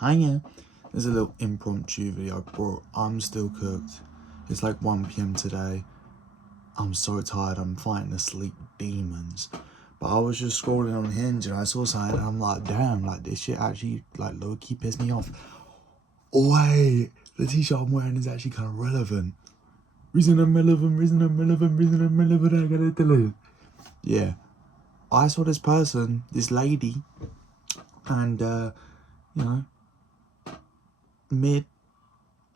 Hiya. There's a little impromptu video, bro. I'm still cooked. It's like 1 PM today. I'm so tired. I'm fighting the sleep demons. But I was just scrolling on Hinge and I saw something and I'm like, damn, like this shit actually like low-key pissed me off. Wait, the t-shirt I'm wearing is actually kind of relevant. Reason I'm relevant, I gotta tell you. Yeah. I saw this person, this lady, and you know,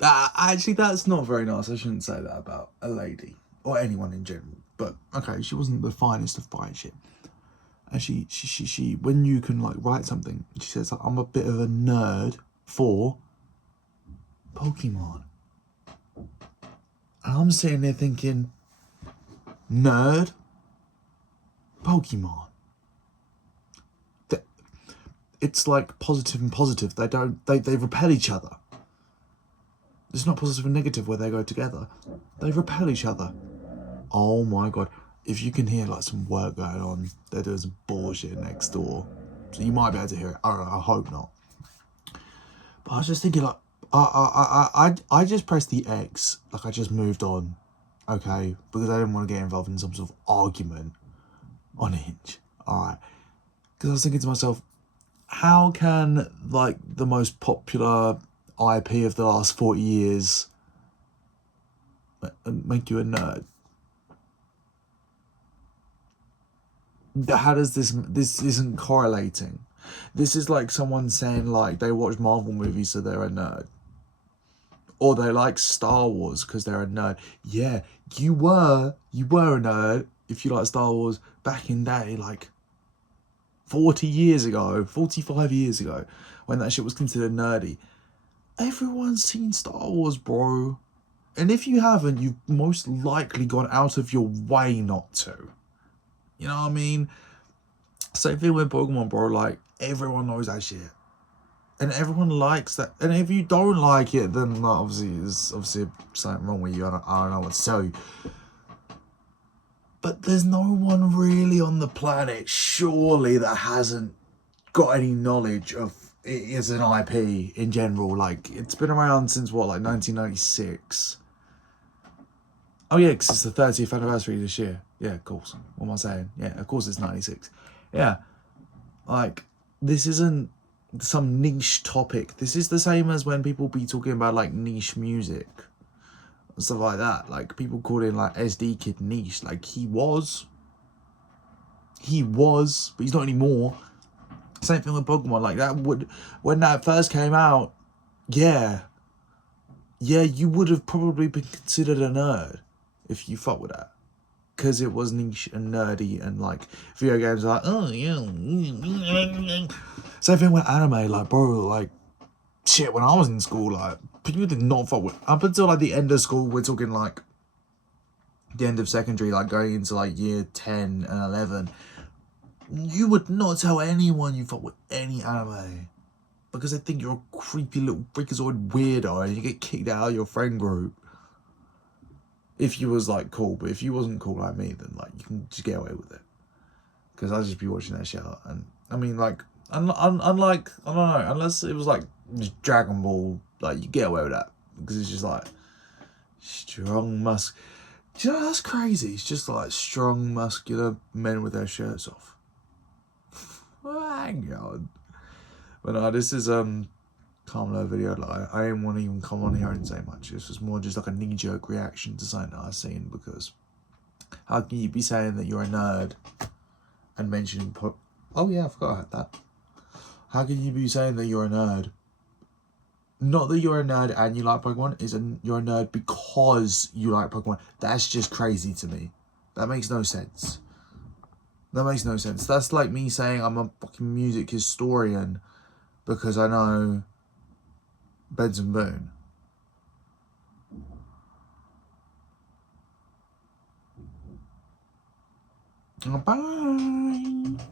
actually that's not very nice. I shouldn't say that about a lady or anyone in general. But okay, she wasn't the finest of fine shit. And she when you can like write something, she says like, I'm a bit of a nerd for Pokemon. And I'm sitting there thinking, nerd? Pokemon. It's like positive and positive. They repel each other. It's not positive and negative where they go together. They repel each other. Oh my God. If you can hear like some work going on, they're doing some bullshit next door. So you might be able to hear it. I don't know, I hope not. But I was just thinking like, I just pressed the X, like I just moved on, okay? Because I didn't want to get involved in some sort of argument on Hinge, all right? Because I was thinking to myself, how can like the most popular IP of the last 40 years make you a nerd? How does this isn't correlating? This is like someone saying like they watch Marvel movies so they're a nerd. Or they like Star Wars because they're a nerd. Yeah, you were a nerd if you like Star Wars back in day, like 40 years ago, 45 years ago, when that shit was considered nerdy. Everyone's seen Star Wars, bro. And if you haven't, you've most likely gone out of your way not to. You know what I mean? Same thing with Pokemon, bro. Like, everyone knows that shit. And everyone likes that. And if you don't like it, then like, obviously there's something wrong with you. I don't know what to tell you. But there's no one really on the planet, surely, that hasn't got any knowledge of it as an IP in general. Like, it's been around since what, like 1996? Oh yeah, because it's the 30th anniversary this year. Yeah, of course. What am I saying? Yeah, of course it's 96. Yeah. Like, this isn't some niche topic. This is the same as when people be talking about like niche music and stuff like that. Like people calling like SD Kid niche. Like he was, but he's not anymore. Same thing with Pokemon. Like that would, when that first came out, yeah, you would have probably been considered a nerd if you fuck with that. Because it was niche and nerdy and like video games are like, oh yeah. Same thing with anime, like bro, like shit, when I was in school, like people did not fuck with, up until like the end of school, we're talking like the end of secondary, like going into like year 10 and 11, you would not tell anyone you fuck with any anime. Because they think you're a creepy little freakazoid weirdo and you get kicked out of your friend group. If you was like cool, but if you wasn't cool like me, then like you can just get away with it. Because I'd just be watching that shit, and I mean like, unlike, I don't know, unless it was like just Dragon Ball, like you get away with that because it's just like strong Do you know that's crazy? It's just like strong, muscular men with their shirts off. Hang on, but no, this is calm low video. Like I didn't want to even come on here and say much. This was more just like a knee-jerk reaction to something that I've seen. Because how can you be saying that you're a nerd and mentioning oh yeah, I forgot I had that. How can you be saying that you're a nerd? Not that you're a nerd and you like Pokemon, you're a nerd because you like Pokemon. That's just crazy to me. That makes no sense. That makes no sense. That's like me saying I'm a fucking music historian because I know Benson Boone. Bye.